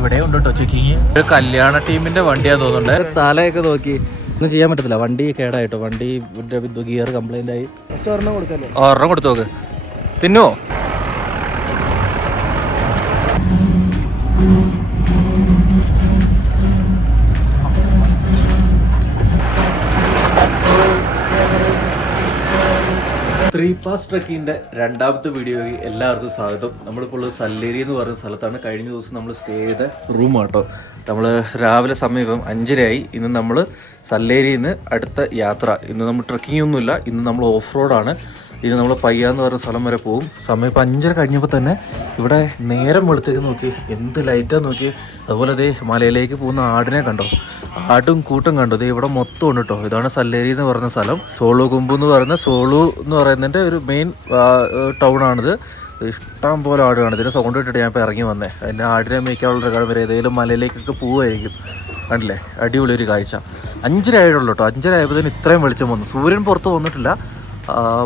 ഇവിടെ ഉണ്ട് കേട്ടോ ചെക്കിങ് ഒരു കല്യാണ ടീമിന്റെ വണ്ടിയാ തോന്നുന്നുണ്ട്. തലയൊക്കെ നോക്കി. ഒന്നും ചെയ്യാൻ പറ്റത്തില്ല. വണ്ടി കേടായിട്ടോ? വണ്ടി ഗിയർ കംപ്ലൈന്റ് ആയി. ഒരെണ്ണം കൊടുത്തു നോക്ക്. തിന്നുവോ? ത്രീ പാസ് ട്രക്കിന്റെ രണ്ടാമത്തെ വീഡിയോയിൽ എല്ലാവർക്കും സ്വാഗതം. നമ്മളിപ്പോൾ ഉള്ളത് സല്ലേരി എന്ന് പറയുന്ന സ്ഥലത്താണ്. കഴിഞ്ഞ ദിവസം നമ്മൾ സ്റ്റേ ചെയ്ത റൂം കേട്ടോ നമ്മൾ രാവിലെ സമീപം അഞ്ചരയായി. ഇന്ന് നമ്മൾ സല്ലേരിയിൽ നിന്ന് അടുത്ത യാത്ര. ഇന്ന് നമ്മൾ ട്രക്കിംഗ് ഒന്നുമില്ല. ഇന്ന് നമ്മൾ ഓഫ് റോഡാണ് ഇത് നമ്മൾ പയ്യ എന്ന് പറയുന്ന സ്ഥലം വരെ പോകും സമയം ഇപ്പം അഞ്ചര കഴിഞ്ഞപ്പോൾ തന്നെ ഇവിടെ നേരം വെളുത്തേക്ക് നോക്കി എന്ത് ലൈറ്റാണ് നോക്കി. അതുപോലെ അതേ മലയിലേക്ക് പോകുന്ന ആടിനെ കണ്ടോ? ആടും കൂട്ടും കണ്ടോ? ദേ ഇവിടെ മൊത്തം ഉണ്ട് കേട്ടോ ഇതാണ് സല്ലേരി എന്ന് പറയുന്ന സ്ഥലം. സോളു കുമ്പ് എന്ന് പറയുന്ന സോളു എന്ന് പറയുന്നതിന്റെ ഒരു മെയിൻ ടൗൺ ആണിത്. ഇഷ്ടം പോലെ ആടുകയാണ് ഇതിന് സൗണ്ട് ഇട്ടിട്ട് ഞാൻ ഇപ്പോൾ ഇറങ്ങി വന്നേ. അതിന്റെ ആടിനെ മേയ്ക്കാനുള്ള കാലം വരെ ഏതെങ്കിലും മലയിലേക്കൊക്കെ പോവുമായിരിക്കും കണ്ടില്ലേ? അടിപൊളി ഒരു കാഴ്ച. അഞ്ചര ആയിട്ടുള്ളൂ കേട്ടോ അഞ്ചര ആയപ്പോൾ ഇത്രയും വെളിച്ചം വന്നു. സൂര്യൻ പുറത്ത് വന്നിട്ടില്ല.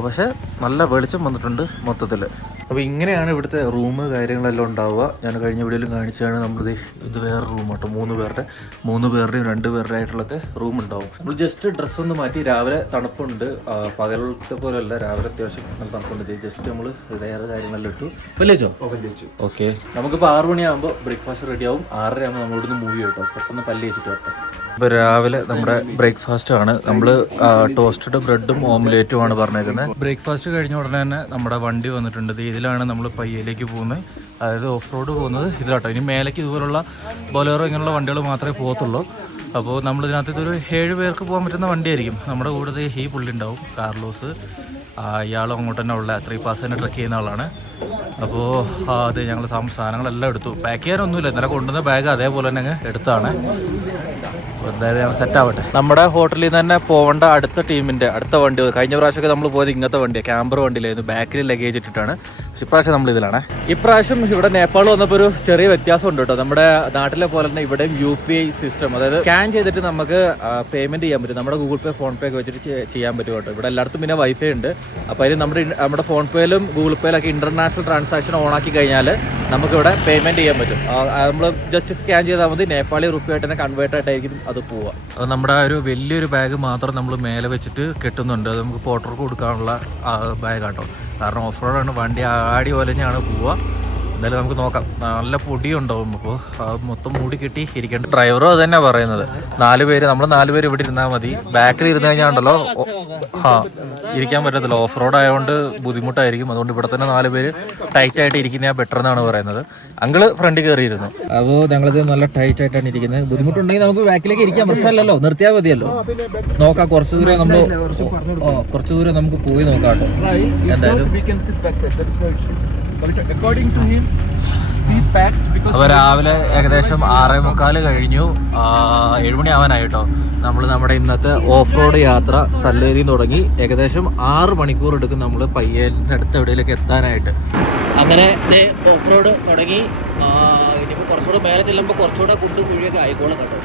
പക്ഷേ നല്ല വെളിച്ചം വന്നിട്ടുണ്ട് മൊത്തത്തിൽ അപ്പോൾ ഇങ്ങനെയാണ് ഇവിടുത്തെ റൂം കാര്യങ്ങളെല്ലാം ഉണ്ടാവുക. ഞാൻ കഴിഞ്ഞ വീഡിയോയിലും കാണിച്ചാണ് നമ്മൾ ഇത് വേറെ റൂം കേട്ടോ മൂന്ന് പേരുടെ മൂന്ന് പേരുടെയും രണ്ട് പേരുടെ ആയിട്ടുള്ളൊക്കെ റൂം ഉണ്ടാവും. നമ്മൾ ജസ്റ്റ് ഡ്രസ്സ് ഒന്ന് മാറ്റി രാവിലെ തണുപ്പുണ്ട്. പകലത്തെ പോലെയല്ല രാവിലെ അത്യാവശ്യം നല്ല തണുപ്പുണ്ട്. ജസ്റ്റ് നമ്മൾ വേറെ കാര്യങ്ങളെല്ലാം ഇട്ടു. വലിയച്ചോ ഓക്കെ നമുക്കിപ്പോൾ ആറ് മണിയാകുമ്പോൾ ബ്രേക്ക്ഫാസ്റ്റ് റെഡി ആവും. ആറര ആകുമ്പോൾ നമ്മൾ ഇവിടുന്ന് മൂവി കേട്ടോ. പെട്ടെന്ന് പല്ല് വെച്ചിട്ട് വരട്ടെ. ഇപ്പോൾ രാവിലെ നമ്മുടെ ബ്രേക്ക്ഫാസ്റ്റ് ആണ്. നമ്മൾ ടോസ്റ്റഡ് ബ്രെഡും ഓംലേറ്റും ആണ് പറഞ്ഞിരിക്കുന്നത് ബ്രേക്ക്ഫാസ്റ്റ് കഴിഞ്ഞ ഉടനെ തന്നെ നമ്മുടെ വണ്ടി വന്നിട്ടുണ്ട്. ഇതിലാണ് നമ്മൾ പയ്യയിലേക്ക് പോകുന്നത് അതായത് ഓഫ് റോഡ് പോകുന്നത്. ഇതിലാട്ടോ ഇനി മേലേക്ക് ഇതുപോലുള്ള ബൊലേറോ ഇങ്ങനെയുള്ള വണ്ടികൾ മാത്രമേ പോകത്തുള്ളൂ. അപ്പോൾ നമ്മൾ ഇതിനകത്ത് ഇതൊരു ഏഴ് പേർക്ക് പോകാൻ പറ്റുന്ന വണ്ടിയായിരിക്കും. നമ്മുടെ കൂടെ ഈ പുള്ളി ഉണ്ടാവും കാർലോസ്. ഇയാളും അങ്ങോട്ട് തന്നെ ഉള്ള ത്രീ പാസ് തന്നെ ട്രക്ക് ചെയ്യുന്ന ആളാണ്. അപ്പോൾ അത് ഞങ്ങൾ സാധനങ്ങളെല്ലാം എടുത്തു. പാക്ക് ചെയ്യാനൊന്നുമില്ല. ഇന്നലെ കൊണ്ടുവന്ന ബാഗ് അതേപോലെ തന്നെ അങ്ങ് എടുത്താണ്. എന്തായാലും സെറ്റ് ആവട്ടെ. നമ്മുടെ ഹോട്ടലിൽ നിന്ന് തന്നെ പോകേണ്ട അടുത്ത ടീമിന്റെ അടുത്ത വണ്ടി. കഴിഞ്ഞ പ്രാവശ്യമൊക്കെ നമ്മൾ പോയത് ഇങ്ങനത്തെ വണ്ടിയാണ് ക്യാമ്പർ വണ്ടിയിലായിരുന്നു. ബാക്കിൽ ലഗേജ് ഇട്ടിട്ടാണ്. ഇപ്രാവശ്യം നമ്മൾ ഇതിലാണ്. ഇപ്രാവശ്യം ഇവിടെ നേപ്പാൾ വന്നപ്പോൾ ഒരു ചെറിയ വ്യത്യാസം ഉണ്ട് കേട്ടോ. നമ്മുടെ നാട്ടിലെ പോലെ തന്നെ ഇവിടെയും യു പി ഐ സിസ്റ്റം അതായത് സ്കാൻ ചെയ്തിട്ട് നമുക്ക് പേയ്മെന്റ് ചെയ്യാൻ പറ്റും. നമ്മുടെ ഗൂഗിൾ പേ ഫോൺ പേ ഒക്കെ വെച്ചിട്ട് ചെയ്യാൻ പറ്റും കേട്ടോ. ഇവിടെ എല്ലായിടത്തും പിന്നെ വൈഫൈ ഉണ്ട്. അപ്പോൾ അതിന് നമ്മുടെ നമ്മുടെ ഫോൺ പേയിലും ഗൂഗിൾ പേയിലൊക്കെ ഇന്റർനാഷണൽ ട്രാൻസാക്ഷൻ ഓൺ ആക്കി കഴിഞ്ഞാൽ നമുക്ക് ഇവിടെ പേയ്മെന്റ് ചെയ്യാൻ പറ്റും. നമ്മൾ ജസ്റ്റ് സ്കാൻ ചെയ്താൽ മതി. നേപ്പാളി റുപ്പി ആയിട്ട് തന്നെ കൺവേർട്ട് ആയിട്ടായിരിക്കും അത് പോവുക. അത് നമ്മുടെ ഒരു വലിയൊരു ബാഗ് മാത്രം നമ്മൾ മേലെ വെച്ചിട്ട് കെട്ടുന്നുണ്ട്. അത് നമുക്ക് പോട്ടർക്ക് കൊടുക്കാനുള്ള ബാഗ് ആട്ടോ കാരണം ഓഫ് റോഡാണ്. വണ്ടി ആടി ഒലഞ്ഞാണ് പോവുക. എന്തായാലും നമുക്ക് നോക്കാം. നല്ല പൊടി ഉണ്ടാവും അപ്പോൾ അത് മൊത്തം മൂടി കെട്ടി ഇരിക്കേണ്ട ഡ്രൈവറും അത് തന്നെ പറയുന്നത്. നാല് പേര് നമ്മൾ നാല് പേര് ഇവിടെ ഇരുന്നാൽ മതി. ബാക്കിൽ ഇരുന്ന് കഴിഞ്ഞാൽ ഉണ്ടല്ലോ ആ ഇരിക്കാൻ പറ്റത്തില്ല. ഓഫ് റോഡ് ആയതുകൊണ്ട് ബുദ്ധിമുട്ടായിരിക്കും. അതുകൊണ്ട് ഇവിടെ തന്നെ നാല് പേര് ടൈറ്റ് ആയിട്ട് ഇരിക്കുന്ന ബെറ്റർ എന്നാണ് പറയുന്നത്. അങ്കിൾ ഫ്രണ്ടിൽ കയറിയിരുന്നു അപ്പോൾ ഞങ്ങളിത് നല്ല ടൈറ്റ് ആയിട്ടാണ് ഇരിക്കുന്നത്. ബുദ്ധിമുട്ടുണ്ടെങ്കിൽ നമുക്ക് ബാക്കിലേക്ക് ഇരിക്കാൻ പ്രശ്നമല്ലല്ലോ നിർത്തിയാൽ മതിയല്ലോ. നോക്കാം കുറച്ച് ദൂരം നമ്മൾ കുറച്ച് ദൂരം നമുക്ക് പോയി നോക്കാം കേട്ടോ. എന്തായാലും. Because അപ്പോൾ രാവിലെ ഏകദേശം ആറേ മുക്കാൽ കഴിഞ്ഞു. ഏഴുമണി ആവാനായിട്ടോ നമ്മൾ നമ്മുടെ ഇന്നത്തെ ഓഫ് റോഡ് യാത്ര സല്ലേരി തുടങ്ങി ഏകദേശം ആറ് മണിക്കൂർ എടുക്കും നമ്മൾ പയ്യലിന്റെ അടുത്ത് എവിടെയെങ്കിലൊക്കെ എത്താനായിട്ട്. അങ്ങനെ ഓഫ് റോഡ് തുടങ്ങി. ഇനിയിപ്പോൾ കുറച്ചുകൂടെ മേലെ ചെല്ലുമ്പോൾ കുറച്ചുകൂടെ കുണ്ടും കുഴിയൊക്കെ ആയിക്കോളും കേട്ടോ.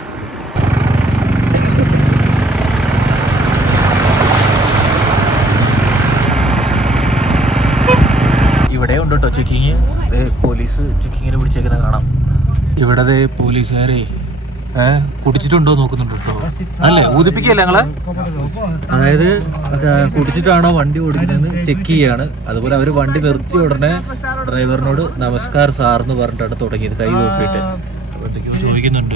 ഇവിടെ ഉണ്ട് കേട്ടോ ചെക്കിങ് പോലീസ് ചെക്കിങ്ങിന് പിടിച്ചേക്കുന്ന കാണാം. ഇവിടെ പോലീസുകാരെ കുടിച്ചിട്ടുണ്ടോ നോക്കുന്നുണ്ടോ? കേട്ടോ അല്ലേ? ഊതിപ്പിക്കല്ലേ ഞങ്ങളെ? അതായത് അത് കുടിച്ചിട്ടാണോ വണ്ടി ഓടിക്കുന്നതെന്ന് ചെക്ക് ചെയ്യാണ്. അതുപോലെ അവർ വണ്ടി നിർത്തി ഉടനെ ഡ്രൈവറിനോട് നമസ്കാരം സാർ എന്ന് പറഞ്ഞിട്ടാണ് തുടങ്ങിയത് കൈ നോക്കിയിട്ട്. ചോദിക്കുന്നുണ്ട്.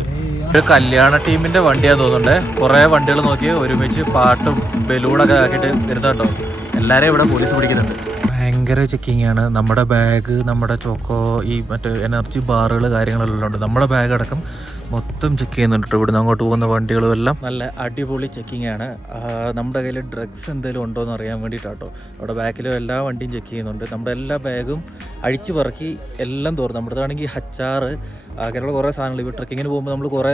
ഒരു കല്യാണ ടീമിന്റെ വണ്ടിയാ തോന്നുന്നുണ്ട്. കുറെ വണ്ടികൾ നോക്കി ഒരുമിച്ച് പാട്ടും ബലൂണൊക്കെ ആക്കിയിട്ട് വരുന്നുണ്ടോ? എല്ലാരെയും ഇവിടെ പോലീസ് പിടിക്കുന്നുണ്ട്. ഭയങ്കര ചെക്കിങ് ആണ്. നമ്മുടെ ബാഗ് നമ്മുടെ ചോക്കോ ഈ മറ്റേ എനർജി ബാറുകൾ കാര്യങ്ങളെല്ലാം ഉണ്ട്. നമ്മുടെ ബാഗ് അടക്കം മൊത്തം ചെക്ക് ചെയ്യുന്നുണ്ട് ഇവിടുന്ന് അങ്ങോട്ട് പോകുന്ന വണ്ടികളും എല്ലാം നല്ല അടിപൊളി ചെക്കിംഗ് ആണ്. നമ്മുടെ കയ്യിൽ ഡ്രഗ്സ് എന്തെങ്കിലും ഉണ്ടോ എന്ന് അറിയാൻ വേണ്ടിയിട്ടാട്ടോ. അവിടെ ബാക്കിലും എല്ലാ വണ്ടിയും ചെക്ക് ചെയ്യുന്നുണ്ട്. നമ്മുടെ എല്ലാ ബാഗും അഴിച്ചു പറക്കി എല്ലാം തോറും നമ്മുടേതാണെങ്കിൽ ഹച്ചാറ് അങ്ങനെയുള്ള കുറേ സാധനങ്ങൾ. ഇപ്പോൾ ട്രക്കിങ്ങിന് പോകുമ്പോൾ നമ്മൾ കുറേ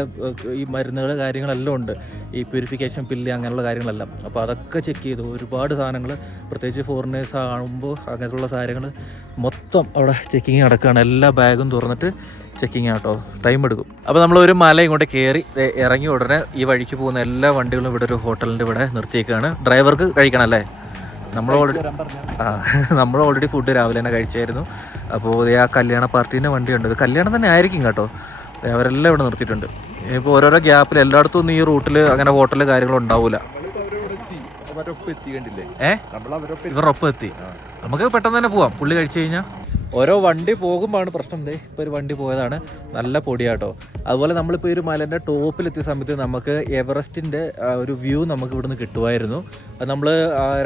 ഈ മരുന്നുകൾ കാര്യങ്ങളെല്ലാം ഉണ്ട്. ഈ പ്യൂരിഫിക്കേഷൻ പില്ല് അങ്ങനെയുള്ള കാര്യങ്ങളെല്ലാം. അപ്പോൾ അതൊക്കെ ചെക്ക് ചെയ്തു. ഒരുപാട് സാധനങ്ങൾ പ്രത്യേകിച്ച് ഫോറിനേഴ്സ് ആകുമ്പോൾ അങ്ങനെയുള്ള കാര്യങ്ങൾ മൊത്തം അവിടെ ചെക്കിങ് നടക്കുകയാണ് എല്ലാ ബാഗും തുറന്നിട്ട് ചെക്കിങ് ആട്ടോ ടൈം എടുക്കും. അപ്പോൾ നമ്മൾ ഒരു മല ഇങ്ങോട്ട് കയറി ഇറങ്ങി ഉടനെ ഈ വഴിക്ക് പോകുന്ന എല്ലാ വണ്ടികളും ഇവിടെ ഒരു ഹോട്ടലിന്റെ ഇവിടെ നിർത്തിയേക്കാണ്. ഡ്രൈവർക്ക് കഴിക്കണം അല്ലേ? നമ്മൾ ഓൾറെഡി ആ നമ്മൾ ഓൾറെഡി ഫുഡ് രാവിലെ തന്നെ കഴിച്ചായിരുന്നു. അപ്പോൾ ആ കല്യാണ പാർട്ടീന്റെ വണ്ടിയുണ്ട്. ഇത് കല്യാണം തന്നെ ആയിരിക്കും കേട്ടോ. അവരെല്ലാം ഇവിടെ നിർത്തിയിട്ടുണ്ട്. ഇപ്പോൾ ഓരോരോ ഗ്യാപ്പിൽ എല്ലായിടത്തും ഒന്നും ഈ റൂട്ടിൽ അങ്ങനെ ഹോട്ടൽ കാര്യങ്ങളും ഉണ്ടാവില്ല ഏഹ് ഇവരൊപ്പം എത്തി. നമുക്ക് പെട്ടെന്ന് തന്നെ പോവാം. പുള്ളി കഴിച്ചു കഴിഞ്ഞാൽ ഓരോ വണ്ടി പോകുമ്പോഴാണ് പ്രശ്നം. ദേ ഇപ്പോൾ ഒരു വണ്ടി പോയതാണ്. നല്ല പൊടിയാട്ടോ. അതുപോലെ നമ്മളിപ്പോൾ ഒരു മലേന്റെ ടോപ്പിലെത്തിയ സമയത്ത് നമുക്ക് എവറസ്റ്റിന്റെ ഒരു വ്യൂ നമുക്ക് ഇവിടുന്ന് കിട്ടുമായിരുന്നു. നമ്മൾ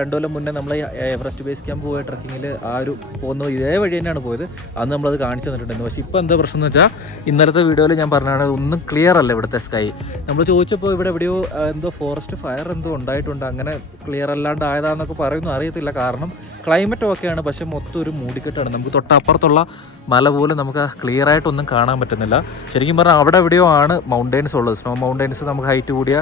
രണ്ടു കൊല്ലം മുന്നേ നമ്മൾ എവറസ്റ്റ് ബേസ് ക്യാമ്പ് പോയ ട്രക്കിങ്ങിൽ ആ ഒരു പോകുന്ന ഇതേ വഴി തന്നെയാണ് പോയത്. അന്ന് നമ്മളത് കാണിച്ചു തന്നിട്ടുണ്ടായിരുന്നു. പക്ഷേ ഇപ്പോൾ എന്താ പ്രശ്നം എന്ന് വെച്ചാൽ ഇന്നലത്തെ വീഡിയോയിൽ ഞാൻ പറഞ്ഞാണ് ഒന്നും ക്ലിയർ അല്ല ഇവിടുത്തെ സ്കൈ നമ്മൾ ചോദിച്ചപ്പോൾ ഇവിടെ എവിടെയോ എന്തോ ഫോറസ്റ്റ് ഫയർ എന്തോ ഉണ്ടായിട്ടുണ്ട്. അങ്ങനെ ക്ലിയർ അല്ലാണ്ട് ആയതാണെന്നൊക്കെ പറയുന്നു. അറിയത്തില്ല കാരണം ക്ലൈമറ്റ് ഓക്കെയാണ് പക്ഷേ മൊത്തം ഒരു മൂടിക്കെട്ടാണ്. നമുക്ക് തൊട്ടപ്പുറത്തുള്ള മല പോലും നമുക്ക് ക്ലിയർ ആയിട്ടൊന്നും കാണാൻ പറ്റുന്നില്ല. ശരിക്കും പറഞ്ഞാൽ അവിടെ എവിടെയോ ആണ് മൗണ്ടെയ്ൻസ് ഉള്ളത്. സ്നോ മൗണ്ടെയ്ൻസ് നമുക്ക് ഹൈറ്റ് കൂടിയ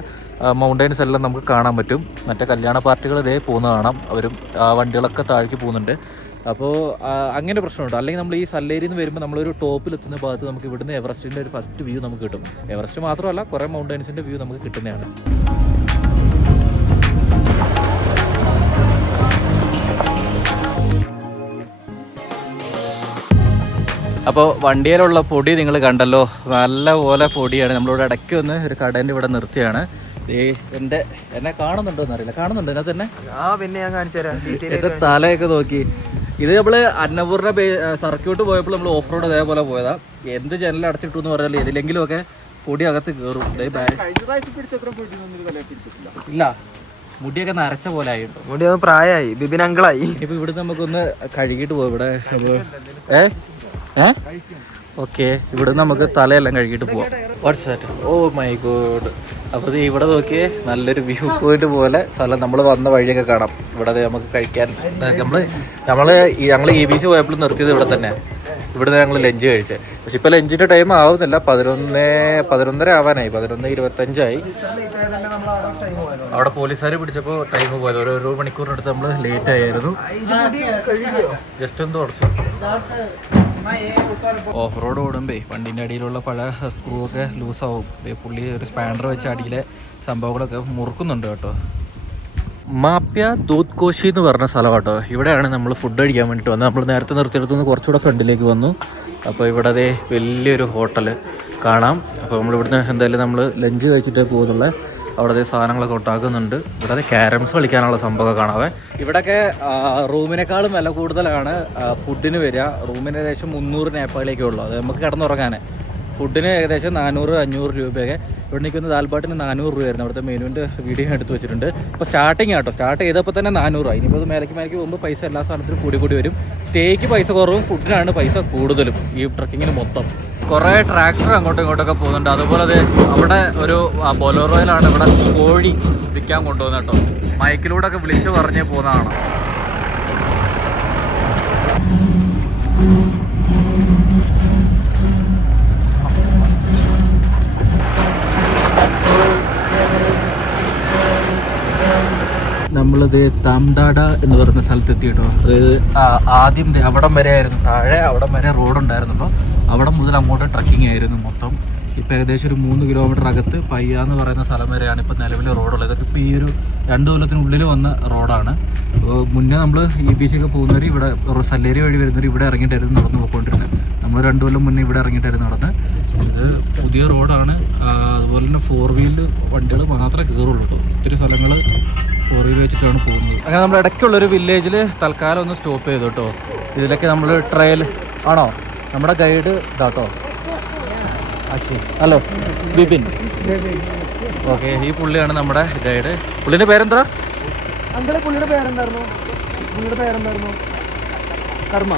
മൗണ്ടെയ്ൻസ് എല്ലാം നമുക്ക് കാണാൻ പറ്റും. മറ്റേ കല്യാണ പാർട്ടികൾ ഇതേ പോകുന്ന കാണാം. അവരും വണ്ടികളൊക്കെ താഴേക്ക് പോകുന്നുണ്ട്. അപ്പോൾ അങ്ങനെ പ്രശ്നമുണ്ട്. അല്ലെങ്കിൽ നമ്മൾ ഈ സല്ലേരിയിൽ നിന്ന് വരുമ്പോൾ നമ്മളൊരു ടോപ്പിലെത്തുന്ന ഭാഗത്ത് നമുക്ക് ഇവിടുന്ന് എവറസ്റ്റിന്റെ ഒരു ഫസ്റ്റ് വ്യൂ നമുക്ക് കിട്ടും. എവറസ്റ്റ് മാത്രമല്ല കുറേ മൗണ്ടൈൻസിന്റെ വ്യൂ നമുക്ക് കിട്ടുന്നതാണ്. അപ്പോൾ വണ്ടിയിലുള്ള പൊടി നിങ്ങൾ കണ്ടല്ലോ നല്ലപോലെ പൊടിയാണ്. നമ്മളിവിടെ ഇടയ്ക്ക് വന്ന് ഒരു കടേന്റെ ഇവിടെ നിർത്തിയാണ്. ദേ എന്റെ എന്നെ കാണുന്നുണ്ടോ എന്നറിയില്ല. കാണുന്നുണ്ടോ? എന്നാ തന്നെ? ആ പിന്നെ ഞാൻ കാണിച്ചു തരാം. തലയൊക്കെ നോക്കി. ഇത് നമ്മൾ അന്നപൂർണ സർക്യൂട്ട് പോയപ്പോൾ നമ്മൾ ഓഫ് റോഡ് അതേപോലെ പോയതാ. എന്ത് ജനൽ അടച്ചിട്ടു എന്ന് പറഞ്ഞാൽ ഇതിലെങ്കിലും ഒക്കെ പൊടി അകത്ത് കയറും ഇല്ല. മുടിയൊക്കെ നരച്ച പോലെ ആയിട്ടോ മുടി പ്രായമായി ബിബിൻ അങ്കിളായി. ഇപ്പൊ ഇവിടുന്ന് നമുക്കൊന്ന് കഴുകിയിട്ട് പോകാം ഇവിടെ. ഏ? ഏ? ഓക്കെ ഇവിടെ നമുക്ക് തലയെല്ലാം കഴുകിയിട്ട് പോവാം. What's that oh my God. അപ്പോൾ ഇവിടെ നോക്കിയേ നല്ലൊരു വ്യൂ പോയിന്റ് പോലെ സ്ഥലം. നമ്മൾ വന്ന വഴിയൊക്കെ കാണാം. ഇവിടെ നമുക്ക് കഴിക്കാൻ. നമ്മൾ നമ്മൾ ഞങ്ങൾ ഇ ബി സി പോയപ്പോൾ നിർത്തിയത് ഇവിടെ തന്നെ. ഇവിടെ ഞങ്ങൾ ലഞ്ച് കഴിച്ചത് പക്ഷെ ഇപ്പോൾ ലഞ്ചിന്റെ ടൈം ആവുന്നില്ല. പതിനൊന്ന് പതിനൊന്നര ആവാനായി. പതിനൊന്ന് ഇരുപത്തഞ്ചായി. അവിടെ പോലീസുകാർ പിടിച്ചപ്പോൾ ടൈം പോയത്. ഒരു ഒരു മണിക്കൂറിനടുത്ത് നമ്മൾ ലേറ്റ് ആയിരുന്നു. ജസ്റ്റ് ഒന്ന് തുടച്ചു ഓഫ് റോഡ് ഓടുമ്പേ വണ്ടിന്റെ അടിയിലുള്ള പല സ്ക്രൂ ഒക്കെ ലൂസാവും പുള്ളി ഒരു സ്പാൻഡർ വെച്ച് അടിയിലെ സംഭവങ്ങളൊക്കെ മുറുക്കുന്നുണ്ട് കേട്ടോ. മാപ്യ ദൂത്കോശി എന്ന് പറഞ്ഞ സ്ഥലം കേട്ടോ. ഇവിടെയാണ് നമ്മൾ ഫുഡ് കഴിക്കാൻ വേണ്ടിയിട്ട് വന്നത്. നമ്മൾ നേരത്തെ നിർത്തിയെടുത്തു നിന്ന് കുറച്ചുകൂടെ ഫ്രണ്ടിലേക്ക് വന്നു. അപ്പോൾ ഇവിടെ അതേ വലിയൊരു ഹോട്ടൽ കാണാം. അപ്പോൾ നമ്മൾ ഇവിടുന്ന് എന്തായാലും നമ്മൾ ലഞ്ച് കഴിച്ചിട്ട് പോകുന്നുള്ളൂ. അവിടെ അതേ സാധനങ്ങളൊക്കെ ഉണ്ടാക്കുന്നുണ്ട് ഇവിടെ ക്യാരംസ് കളിക്കാനുള്ള സംഭവമൊക്കെ കാണാവേ ഇവിടെയൊക്കെ റൂമിനേക്കാളും വില കൂടുതലാണ് ഫുഡിന് വരിക. റൂമിന് ഏകദേശം മുന്നൂറ് നേപ്പാളിലേക്കേ ഉള്ളൂ. അത് നമുക്ക് കിടന്നുറങ്ങാൻ ഫുഡിന് ഏകദേശം നാനൂറ് അഞ്ഞൂറ് രൂപയൊക്കെ. ഇവിടെ നിൽക്കുന്ന ദാൽപാട്ടിന് നാനൂറ് രൂപയായിരുന്നു. അവിടുത്തെ മെനുവിന്റെ വീഡിയോ എടുത്ത് വെച്ചിട്ടുണ്ട്. ഇപ്പോൾ സ്റ്റാർട്ടിങ് ആട്ടോ. സ്റ്റാർട്ട് ചെയ്തപ്പോൾ തന്നെ നാനൂറ്. ഇനിയിപ്പോൾ മേലേക്ക് മേലേക്ക് പോകുമ്പോൾ പൈസ എല്ലാ സാധനത്തിലും കൂടി കൂടി വരും. സ്റ്റേക്ക് പൈസ കുറവും ഫുഡിനാണ് പൈസ കൂടുതലും ഈ ട്രക്കിങ്ങിന് മൊത്തം. കുറേ ട്രാക്ടർ അങ്ങോട്ടും ഇങ്ങോട്ടൊക്കെ പോകുന്നുണ്ട്. അതുപോലെ അത് അവിടെ ഒരു ബൊലോറോയിലാണ് ഇവിടെ കോഴി വിൽക്കാൻ കൊണ്ടുപോകുന്നത് കേട്ടോ. മൈക്കിലൂടെ ഒക്കെ വിളിച്ചു പറഞ്ഞ് പോകുന്നതാണ്. നമ്മളിത് താംഡാഡ എന്ന് പറയുന്ന സ്ഥലത്ത് എത്തിയിട്ടോ അതായത് ആദ്യം അവിടം വരെ ആയിരുന്നു. താഴെ അവിടം വരെ റോഡ് ഉണ്ടായിരുന്നു അപ്പോൾ അവിടെ മുതൽ അങ്ങോട്ട് ട്രക്കിംഗ് ആയിരുന്നു മൊത്തം. ഇപ്പോൾ ഏകദേശം ഒരു മൂന്ന് കിലോമീറ്റർ അകത്ത് പയ്യ എന്ന് പറയുന്ന സ്ഥലം വരെയാണ് ഇപ്പോൾ നിലവിലെ റോഡുള്ളത് ഇതൊക്കെ ഇപ്പോൾ ഈ ഒരു രണ്ട് കൊല്ലത്തിനുള്ളിൽ വന്ന റോഡാണ് മുന്നേ നമ്മൾ ഇ ബി സി ഒക്കെ പോകുന്നവർ ഇവിടെ സല്ലേരി വഴി വരുന്നവർ ഇവിടെ ഇറങ്ങിയിട്ടായിരുന്നു നടന്നു പോയിക്കൊണ്ടിരുന്നത് നമ്മൾ രണ്ട് കൊല്ലം മുന്നേ ഇവിടെ ഇറങ്ങിയിട്ടായിരുന്നു നടന്ന്. ഇത് പുതിയ റോഡാണ് അതുപോലെ തന്നെ ഫോർ വീലർ വണ്ടികൾ മാത്രമേ കയറുള്ളൂ കേട്ടോ. ഒത്തിരി സ്ഥലങ്ങൾ ഫോർ വീലർ വെച്ചിട്ടാണ് പോകുന്നത്. അങ്ങനെ നമ്മൾ ഇടയ്ക്കുള്ളൊരു വില്ലേജിൽ തൽക്കാലം ഒന്ന് സ്റ്റോപ്പ് ചെയ്തു കേട്ടോ. ഇതിലൊക്കെ നമ്മൾ ട്രയൽ ആണോ? നമ്മുടെ ഗൈഡ് ഇതാട്ടോ. അച്ഛി ഹലോ ബിപിൻ ഓക്കെ ഈ പുള്ളിയാണ് നമ്മുടെ ഗൈഡ്. പുള്ളിന്റെ പേരെന്താ? അങ്കിളെ പുള്ളിയുടെ പേരെന്തായിരുന്നു? പുള്ളിയുടെ പേരെന്തായിരുന്നു? കർമ്മ.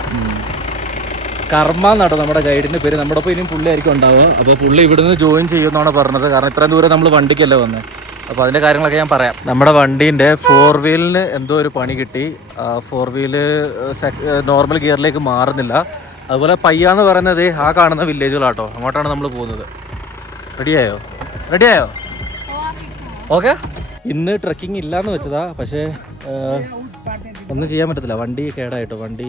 കർമ്മ എന്നാട്ടോ നമ്മുടെ ഗൈഡിന്റെ പേര്. നമ്മുടെ ഒപ്പം ഇനിയും പുള്ളി ആയിരിക്കും ഉണ്ടാവുക. അപ്പോൾ പുള്ളി ഇവിടുന്ന് ജോയിൻ ചെയ്യുമെന്നാണ് പറഞ്ഞത്. കാരണം ഇത്രയും ദൂരം നമ്മൾ വണ്ടിക്കല്ലേ വന്നത് അപ്പോൾ അതിന്റെ കാര്യങ്ങളൊക്കെ ഞാൻ പറയാം. നമ്മുടെ വണ്ടീന്റെ ഫോർ വീലിന് എന്തോ ഒരു പണി കിട്ടി. ഫോർ വീൽ നോർമൽ ഗിയറിലേക്ക് മാറുന്നില്ല. അതുപോലെ പയ്യാന്ന് പറയുന്നത് ആ കാണുന്ന വില്ലേജുകളാട്ടോ. അങ്ങോട്ടാണ് നമ്മൾ പോകുന്നത്. റെഡിയായോ? റെഡിയായോ? ഓക്കെ. ഇന്ന് ട്രക്കിംഗ് ഇല്ലാന്ന് വെച്ചതാ പക്ഷേ ഒന്നും ചെയ്യാൻ പറ്റത്തില്ല. വണ്ടി കേടായിട്ടോ. വണ്ടി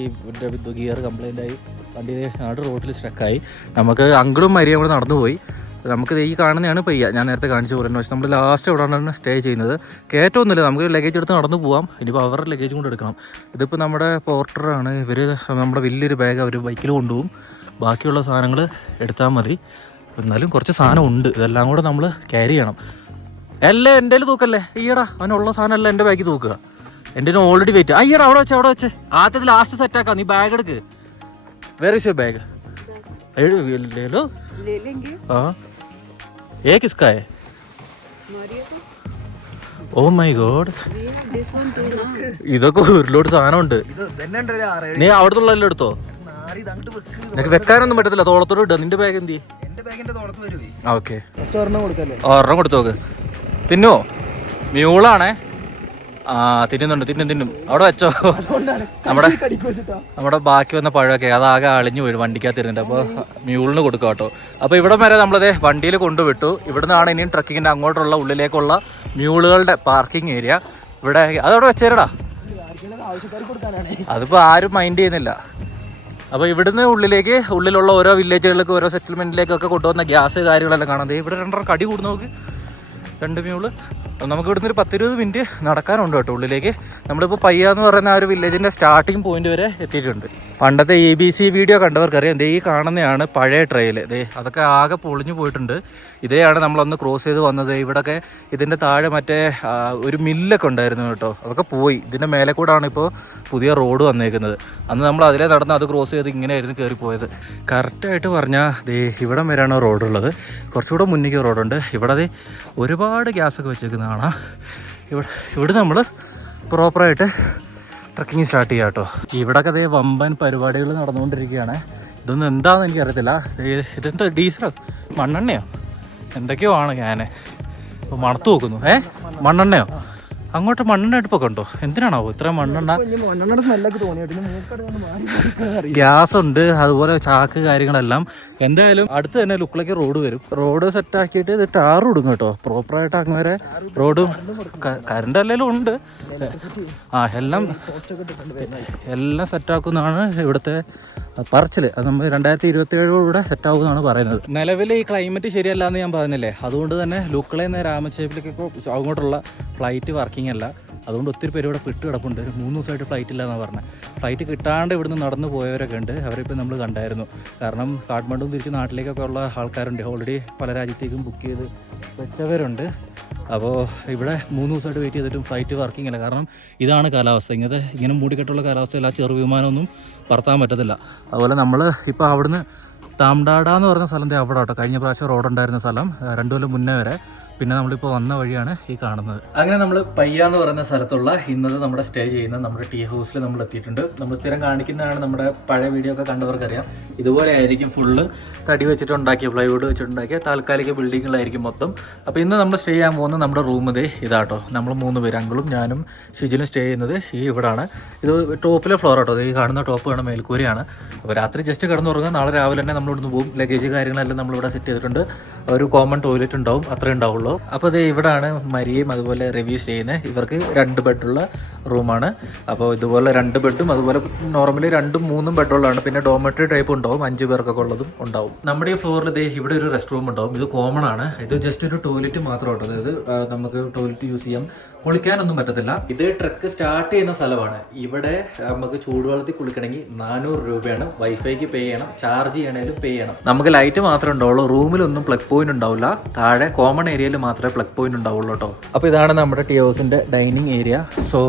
ഗിയർ കംപ്ലൈന്റ് ആയി. വണ്ടി നാട് റോഡിൽ സ്ട്രക്കായി നമുക്ക് അങ്കിളും മരിയും കൂടെ നടന്നു പോയി നമുക്ക് ഈ കാണുന്നതാണ് പയ്യ. ഞാൻ നേരത്തെ കാണിച്ചു പോലെ പക്ഷേ നമ്മൾ ലാസ്റ്റ് എവിടെയാണ് സ്റ്റേ ചെയ്യുന്നത്? കയറ്റമൊന്നുമില്ല. നമുക്ക് ലഗേജ് എടുത്ത് നടന്നു പോവാം. ഇനിയിപ്പോൾ അവരുടെ ലഗേജ് കൊണ്ട് എടുക്കണം. ഇതിപ്പോൾ നമ്മുടെ പോർട്ടറാണ് ഇവർ നമ്മുടെ വലിയൊരു ബാഗ് അവർ ബൈക്കിൽ കൊണ്ടുപോകും. ബാക്കിയുള്ള സാധനങ്ങൾ എടുത്താൽ മതി. എന്നാലും കുറച്ച് സാധനം ഉണ്ട്. ഇതെല്ലാം കൂടെ നമ്മൾ ക്യാരി ചെയ്യണം. അല്ല എന്റെ തൂക്കല്ലേ? ഈടാ അവനുള്ള സാധനമല്ല എന്റെ ബാഗിൽ തൂക്കുക. എന്റെ ഓൾറെഡി വെയിറ്റ് അയ്യടാ അവിടെ വെച്ച് അവിടെ വെച്ച്. ആദ്യത്തെ ലാസ്റ്റ് സെറ്റ് ആക്കാം. നീ ബാഗ് എടുക്ക്. വേറെ യുവർ ബാഗ് എഴുതില്ലല്ലോ ആ. ये किसका है मारिया को oh my god we have this one too ना ഇതൊക്കെ ഉരുളോട് സാധനം ഉണ്ട് ഇത് തന്നെ ഉണ്ട് ഒരു ആറേഴ് നീ അവിടുത്തെ എല്ലാം എടുത്തോ നാറി തങ്ങട്ട് വെക്ക് നിനക്ക് വെക്കാനൊന്നും പറ്റത്തില്ല തോളത്തോട് ഇടുക നിന്റെ ബാഗ് എന്തി എന്റെ ബാഗിന്റെ തോളത്ത് വരുവേ ഓക്കെ ഫസ്റ്റ് ഒരെണ്ണം കൊടുക്കല്ലേ ഒരെണ്ണം കൊടുത്തു നോക്ക് തിന്നോ മ്യൂളാണേ ആ തിന്നുന്നുണ്ട് തിന്നും തിന്നും. അവിടെ വെച്ചോ. നമ്മുടെ നമ്മുടെ ബാക്കി വന്ന പഴമൊക്കെ അതാകെ അളിഞ്ഞു വീഴും വണ്ടിക്കകത്തിരുന്നിട്ട് അപ്പോൾ മ്യൂളിന് കൊടുക്കുക കേട്ടോ. അപ്പോൾ ഇവിടം വരെ നമ്മളത് വണ്ടിയിൽ കൊണ്ടുവിട്ടു. ഇവിടെ നിന്നാണ് ഇനിയും ട്രക്കിങ്ങിന്റെ അങ്ങോട്ടുള്ള ഉള്ളിലേക്കുള്ള മ്യൂളുകളുടെ പാർക്കിംഗ് ഏരിയ. ഇവിടെ അതവിടെ വെച്ചേരടാ. അതിപ്പോൾ ആരും മൈൻഡ് ചെയ്യുന്നില്ല. അപ്പോൾ ഇവിടുന്ന് ഉള്ളിലേക്ക് ഉള്ളിലുള്ള ഓരോ വില്ലേജുകളിലേക്ക് ഓരോ സെറ്റിൽമെന്റിലേക്കൊക്കെ കൊണ്ടുവന്ന ഗ്യാസ് കാര്യങ്ങളെല്ലാം കാണാം. ഇവിടെ രണ്ടെണ്ണം കടി കൂടുന്നു നോക്ക്. രണ്ട് മ്യൂൾ. നമുക്ക് ഇവിടുന്ന് ഒരു പത്തിരുപത് മിനിറ്റ് നടക്കാനുണ്ട് കേട്ടോ ഉള്ളിലേക്ക്. നമ്മളിപ്പോൾ പയ്യ എന്ന് പറയുന്ന ആ ഒരു വില്ലേജിന്റെ സ്റ്റാർട്ടിങ് പോയിന്റ് വരെ എത്തിയിട്ടുണ്ട്. പണ്ടത്തെ എ ബി സി വീഡിയോ കണ്ടവർക്കറിയാം. ദേ ഈ കാണുന്നതാണ് പഴയ ട്രെയിൽ ദേ അതൊക്കെ ആകെ പൊളിഞ്ഞു പോയിട്ടുണ്ട്. ഇതിലെയാണ് നമ്മളൊന്ന് ക്രോസ് ചെയ്ത് വന്നത്. ഇവിടെയൊക്കെ ഇതിന്റെ താഴെ മറ്റേ ഒരു മില്ലൊക്കെ ഉണ്ടായിരുന്നു കേട്ടോ. അതൊക്കെ പോയി. ഇതിന്റെ മേലെ കൂടാണ് ഇപ്പോൾ പുതിയ റോഡ് വന്നേക്കുന്നത്. അന്ന് നമ്മൾ അതിലേ നടന്ന് അത് ക്രോസ് ചെയ്ത് ഇങ്ങനെയായിരുന്നു കയറിപ്പോയത് പോയത് കറക്റ്റായിട്ട് പറഞ്ഞാൽ ദേ ഇവിടം വരെയാണ് റോഡുള്ളത്. കുറച്ചുകൂടെ മുന്നിലേക്ക് റോഡുണ്ട്. ഇവിടെ ദേ ഒരുപാട് ഗ്യാസൊക്കെ വെച്ചേക്കുന്നതാണ്. ഇവിടെ ഇവിടെ നമ്മൾ പ്രോപ്പറായിട്ട് ട്രക്കിങ് സ്റ്റാർട്ട് ചെയ്യാം കേട്ടോ. ഇവിടൊക്കെ അതേ വമ്പൻ പരിപാടികൾ നടന്നുകൊണ്ടിരിക്കുകയാണ്. ഇതൊന്നും എന്താണെന്ന് എനിക്കറിയത്തില്ല. ഇതെന്താ ഡീസലോ? മണ്ണെണ്ണയോ? എന്തൊക്കെയോ ആണ് ഞാൻ മണത്ത് നോക്കുന്നു. ഏ? മണ്ണെണ്ണയോ? അങ്ങോട്ട് മണ്ണെണ്ണ അടുപ്പൊക്കെ ഉണ്ടോ എന്തിനാണാവോ ഇത്ര മണ്ണെണ്ണ? ഗ്യാസ് ഉണ്ട് അതുപോലെ ചാക്ക് കാര്യങ്ങളെല്ലാം. എന്തായാലും അടുത്ത് തന്നെ ലുക്കിലേക്ക് റോഡ് വരും. റോഡ് സെറ്റ് ആക്കിയിട്ട് ഇത് ടാർ ഇടും കേട്ടോ. പ്രോപ്പറായിട്ട് അങ്ങനെ റോഡും കറണ്ട് അല്ലെങ്കിലും ഉണ്ട്. ആ എല്ലാം എല്ലാം സെറ്റാക്കുന്നതാണ് ഇവിടുത്തെ പറച്ചിൽ അത് നമ്മൾ രണ്ടായിരത്തി ഇരുപത്തി ഏഴോടെ സെറ്റാവുമെന്നാണ് പറയുന്നത്. നിലവിൽ ഈ ക്ലൈമറ്റ് ശരിയല്ല എന്ന് ഞാൻ പറഞ്ഞില്ലേ? അതുകൊണ്ട് തന്നെ ലുക്കളയിൽ നിന്ന് രാമച്ചേപ്പിലേക്കൊക്കെ അങ്ങോട്ടുള്ള ഫ്ലൈറ്റ് വർക്കിംഗ് അല്ല. അതുകൊണ്ട് ഒത്തിരി പേര് ഇവിടെ പെട്ട് കിടപ്പുണ്ട്. ഒരു മൂന്ന് ദിവസമായിട്ട് ഫ്ലൈറ്റ് ഇല്ല എന്നാണ് പറഞ്ഞത് ഫ്ലൈറ്റ് കിട്ടാണ്ട് ഇവിടുന്ന് നടന്നു പോയവരൊക്കെ ഉണ്ട്. അവരിപ്പോൾ നമ്മൾ കണ്ടായിരുന്നു. കാരണം കാഠ്മണ്ഡും തിരിച്ച് നാട്ടിലേക്കൊക്കെ ഉള്ള ആൾക്കാരുണ്ട്. ഓൾറെഡി പല രാജ്യത്തേക്കും ബുക്ക് ചെയ്ത് വെച്ചവരുണ്ട്. അപ്പോൾ ഇവിടെ മൂന്ന് ദിവസമായിട്ട് വെയിറ്റ് ചെയ്തിട്ടും ഫ്ലൈറ്റ് വർക്കിംഗ് അല്ല കാരണം ഇതാണ് കാലാവസ്ഥ. ഇങ്ങനത്തെ ഇങ്ങനെ മൂടിക്കെട്ടുള്ള കാലാവസ്ഥയിൽ ആ ചെറു വിമാനമൊന്നും പറത്താൻ പറ്റത്തില്ല. അതുപോലെ നമ്മൾ ഇപ്പോൾ അവിടുന്ന് താംഡാട എന്ന് പറഞ്ഞ സ്ഥലം ദേ അവിടെ കേട്ടോ കഴിഞ്ഞ പ്രാവശ്യം റോഡ് ഉണ്ടായിരുന്ന സ്ഥലം. രണ്ടു കൊല്ലം മുന്നേ വരെ. പിന്നെ നമ്മളിപ്പോൾ വന്ന വഴിയാണ് ഈ കാണുന്നത്. അങ്ങനെ നമ്മൾ പയ്യ എന്ന് പറയുന്ന സ്ഥലത്തുള്ള ഇന്നത് നമ്മുടെ സ്റ്റേ ചെയ്യുന്ന നമ്മുടെ ടീ ഹൗസിൽ നമ്മൾ എത്തിയിട്ടുണ്ട്. നമ്മൾ സ്ഥിരം കാണിക്കുന്നതാണ് നമ്മുടെ പഴയ വീഡിയോ ഒക്കെ കണ്ടവർക്കറിയാം. ഇതുപോലെ ആയിരിക്കും ഫുള്ള് തടി വെച്ചിട്ടുണ്ടാക്കിയ പ്ലൈവുഡ് വെച്ചിട്ടുണ്ടാക്കിയ താൽക്കാലിക ബിൽഡിങ്ങുകളായിരിക്കും മൊത്തം. അപ്പോൾ ഇന്ന് നമ്മൾ സ്റ്റേ ചെയ്യാൻ പോകുന്ന നമ്മുടെ റൂം ഇതേ ഇതാട്ടോ. നമ്മൾ മൂന്ന് പേര് അങ്കിളും ഞാനും ഷിജിലും സ്റ്റേ ചെയ്യുന്നത് ഈ ഇവിടാണ്. ഇത് ടോപ്പിലെ ഫ്ലോർ ആട്ടോ. ഈ കാണുന്ന ടോപ്പ് കാണുന്ന മേൽക്കൂരയാണ്. അപ്പോൾ രാത്രി ജസ്റ്റ് കിടന്നുറങ്ങുക. നാളെ രാവിലെ തന്നെ നമ്മൾ ഇവിടുന്ന് പോകും ലഗേജ് കാര്യങ്ങളെല്ലാം നമ്മളിവിടെ സെറ്റ് ചെയ്തിട്ടുണ്ട്. ഒരു കോമൺ ടോയ്ലറ്റ് ഉണ്ടാവും. അത്രേ ഉണ്ടാവുള്ളൂ. അപ്പോൾ ഇത് ഇവിടാണ് മരിയും അതുപോലെ റിവ്യൂസ് ചെയ്യുന്നത് ഇവർക്ക് രണ്ട് ബെഡുള്ള റൂമാണ് അപ്പോൾ ഇതുപോലെ രണ്ട് ബെഡും അതുപോലെ നോർമലി രണ്ടും മൂന്നും ബെഡുള്ളതാണ് പിന്നെ ഡോമെട്രി ടൈപ്പ് ഉണ്ടാവും. അഞ്ച് പേർക്കൊക്കെ ഉള്ളതും ഉണ്ടാവും. നമ്മുടെ ഈ ഫ്ലോറിൽ ഇതേ ഇവിടെ ഒരു റെസ്റ്റ് റൂം ഉണ്ടാവും. ഇത് കോമൺ ആണ്. ഇത് ജസ്റ്റ് ഒരു ടോയ്ലറ്റ് മാത്രം കേട്ടോ അതായത് നമുക്ക് ടോയ്ലറ്റ് യൂസ് ചെയ്യാം. കുളിക്കാനൊന്നും പറ്റത്തില്ല. ഇത് ട്രക്ക് സ്റ്റാർട്ട് ചെയ്യുന്ന സ്ഥലമാണ്. ഇവിടെ നമുക്ക് ചൂടുവെള്ളത്തിൽ കുളിക്കണമെങ്കിൽ നാനൂറ് രൂപയാണ്. വൈഫൈക്ക് പേ ചെയ്യണം. ചാർജ് ചെയ്യണേലും പേ ചെയ്യണം. നമുക്ക് ലൈറ്റ് മാത്രമേ ഉണ്ടാവുള്ളൂ. റൂമിലൊന്നും പ്ലഗ് പോയിന്റ് ഉണ്ടാവില്ല. താഴെ കോമൺ ഏരിയയിൽ മാത്രമേ പ്ലഗ് പോയിന്റ് ഉണ്ടാവുള്ളൂ കേട്ടോ അപ്പോൾ ഇതാണ് നമ്മുടെ ടി ഹൗസിന്റെ ഡൈനിങ് ഏരിയ. സോ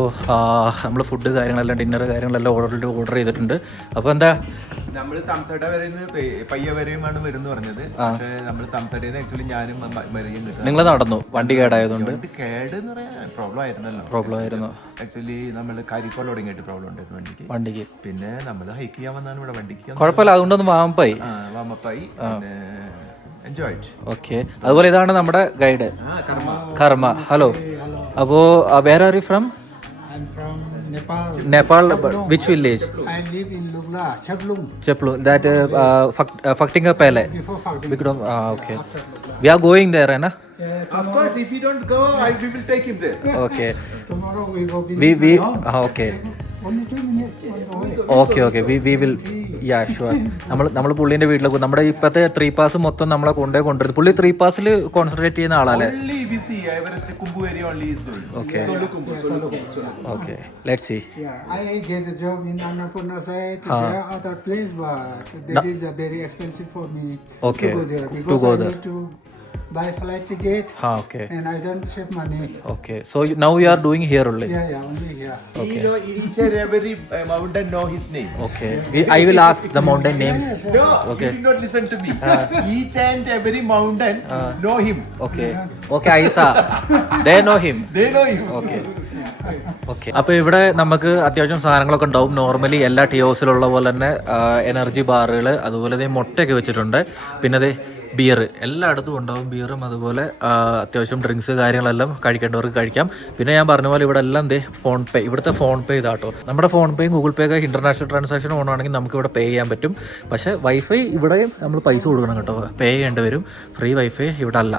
നമ്മൾ ഫുഡ് കാര്യങ്ങളെല്ലാം ഡിന്നർ കാര്യങ്ങളെല്ലാം ഓർഡർ ഓർഡർ ചെയ്തിട്ടുണ്ട്. അപ്പോൾ എന്താ? നമ്മൾ തംതട വരെ പയ്യ വരെയുമാണ് വരുന്നു പറഞ്ഞത്. പക്ഷേ നമ്മൾ തംതടയിൽ ആക്ച്വലി ഞാനും നിങ്ങൾ നടന്നു വണ്ടി കേടായതുകൊണ്ട്? കേട് എന്ന് പറയാൻ പ്രോബ്ലം ആയിരുന്നല്ലോ. പ്രോബ്ലം ആയിരുന്നു. ആക്ച്വലി നമ്മൾ കരിക്കോൾ തുടങ്ങിയിട്ട് പ്രോബ്ലം ഉണ്ടായിരുന്നു വണ്ടിക്ക്. വണ്ടിക്ക്. പിന്നെ നമ്മൾ ഹൈക്ക് ചെയ്യാൻ വന്നാണ് ഇവിടെ വണ്ടിക്ക്. കുഴപ്പമില്ല അതുകൊണ്ടൊന്ന് വാമപ്പായി വാമപ്പായി പിന്നെ ഓക്കെ അതുപോലെ ഇതാണ് നമ്മുടെ ഗൈഡ് കർമ്മ ഹലോ അപ്പോ where are you from I'm from Nepal. Nepal which village I live in Lugla, Chablung, ചെപ്ലു that ഫക്ടിംഗ പേലെ okay we are going there എന്നാ Of course, if don't go, I, we will take him there. Okay. Tomorrow we go. ആ okay. Okay we we will yeah sure നമ്മൾ നമ്മൾ പുള്ളിന്റെ വീട്ടിലേക്ക് നമ്മുടെ ഇപ്പോഴത്തെ three pass മൊത്തം നമ്മളെ കൊണ്ടേ കൊണ്ടുവരുന്നത് പുള്ളി ത്രീ പാസിൽ കോൺസെൻട്രേറ്റ് ചെയ്യുന്ന ആളല്ലേ? Okay. Okay let see okay go by flight ticket. Ah, okay. And I don't save money. Okay. So you, now we are doing here only. Yeah, yeah, only here. Okay. You know, each and every uh, mountain know his name. Okay. I will ask the mountain names. No, okay. you did not listen to me. Uh, each and every mountain uh, know him. Okay. Yeah. Okay, Aisa. they know him. They know him. Okay. Okay അപ്പൊ ഇവിടെ നമുക്ക് അത്യാവശ്യം സാധനങ്ങളൊക്കെ ഉണ്ടാവും. Normally എല്ലാ ടിയോസിലുള്ള പോലെ തന്നെ energy ബാറുകൾ അതുപോലെ തന്നെ മുട്ടയൊക്കെ വെച്ചിട്ടുണ്ട്. പിന്നെ അതെ ബിയർ എല്ലായിടത്തും ഉണ്ടാവും ബിയറും അതുപോലെ അത്യാവശ്യം ഡ്രിങ്ക്സ് കാര്യങ്ങളെല്ലാം കഴിക്കേണ്ടവർക്ക് കഴിക്കാം. പിന്നെ ഞാൻ പറഞ്ഞ പോലെ ഇവിടെ എല്ലാം എന്തേ ഫോൺ പേ ഇവിടുത്തെ ഫോൺ പേ ഇതാട്ടോ. നമ്മുടെ ഫോൺ പേയും ഗൂഗിൾ പേ ഒക്കെ ഇന്റർനാഷണൽ ട്രാൻസാക്ഷൻ ഓൺ ആണെങ്കിൽ നമുക്ക് ഇവിടെ പേ ചെയ്യാൻ പറ്റും. പക്ഷേ വൈഫൈ ഇവിടെയും നമ്മൾ പൈസ കൊടുക്കണം കേട്ടോ. പേ ചെയ്യേണ്ടി വരും. ഫ്രീ വൈഫൈ ഇവിടെ അല്ല.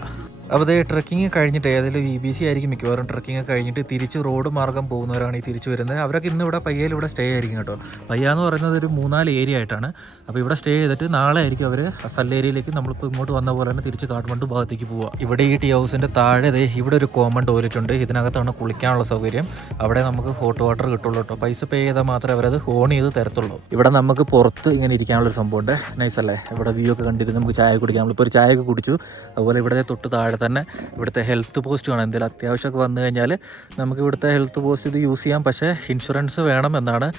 അപ്പോൾ ഇത് ട്രക്കിങ് കഴിഞ്ഞിട്ട് ഏതെങ്കിലും ഇ ബി സി ആയിരിക്കും മിക്കവാറും ട്രക്കിങ് കഴിഞ്ഞിട്ട് തിരിച്ച് റോഡ് മാർഗം പോകുന്നവരാണ് ഈ തിരിച്ച് വരുന്നത്. അവരൊക്കെ ഇന്ന് ഇവിടെ പയ്യയിൽ ഇവിടെ സ്റ്റേ ആയിരിക്കും കേട്ടോ. പയ്യ എന്ന് പറയുന്നത് ഒരു മൂന്നാൽ ഏരിയ ആയിട്ടാണ്. അപ്പോൾ ഇവിടെ സ്റ്റേ ചെയ്തിട്ട് നാളെ ആയിരിക്കും അവർ സല്ലേരിയയിലേക്ക് നമ്മളിപ്പോൾ ഇങ്ങോട്ട് വന്ന പോലെ തന്നെ തിരിച്ച് കാഠ്മണ്ഡു ഭാഗത്തേക്ക് പോവുക. ഇവിടെ ഈ ടീ ഹൗസിന്റെ താഴെ ഇവിടെ ഒരു കോമൺ ടോയ്ലറ്റ് ഉണ്ട്. ഇതിനകത്താണ് കുളിക്കാനുള്ള സൗകര്യം. അവിടെ നമുക്ക് ഹോട്ട് വാട്ടർ കിട്ടുള്ളൂ കേട്ടോ. പൈസ പേ ചെയ്താൽ മാത്രമേ അവരത് ഓൺ ചെയ്ത് തരത്തുള്ളൂ. ഇവിടെ നമുക്ക് പുറത്ത് ഇങ്ങനെ ഇരിക്കാനുള്ളൊരു സംഭവമുണ്ട്. നൈസല്ലേ ഇവിടെ വ്യൂ ഒക്കെ കണ്ടിട്ട് നമുക്ക് ചായ കുടിക്കാം. നമ്മളിപ്പോൾ ഒരു ചായ ഒക്കെ കുടിച്ചു. അതുപോലെ ഇവിടെ തൊട്ട് താഴെ തന്നെ ഇവിടുത്തെ ഹെൽത്ത് പോസ്റ്റ് വേണം എന്തെങ്കിലും അത്യാവശ്യമൊക്കെ വന്നു കഴിഞ്ഞാൽ നമുക്ക് ഇവിടുത്തെ ഹെൽത്ത് പോസ്റ്റ് ഇത് യൂസ് ചെയ്യാം. പക്ഷേ ഇൻഷുറൻസ് വേണം എന്നാണ്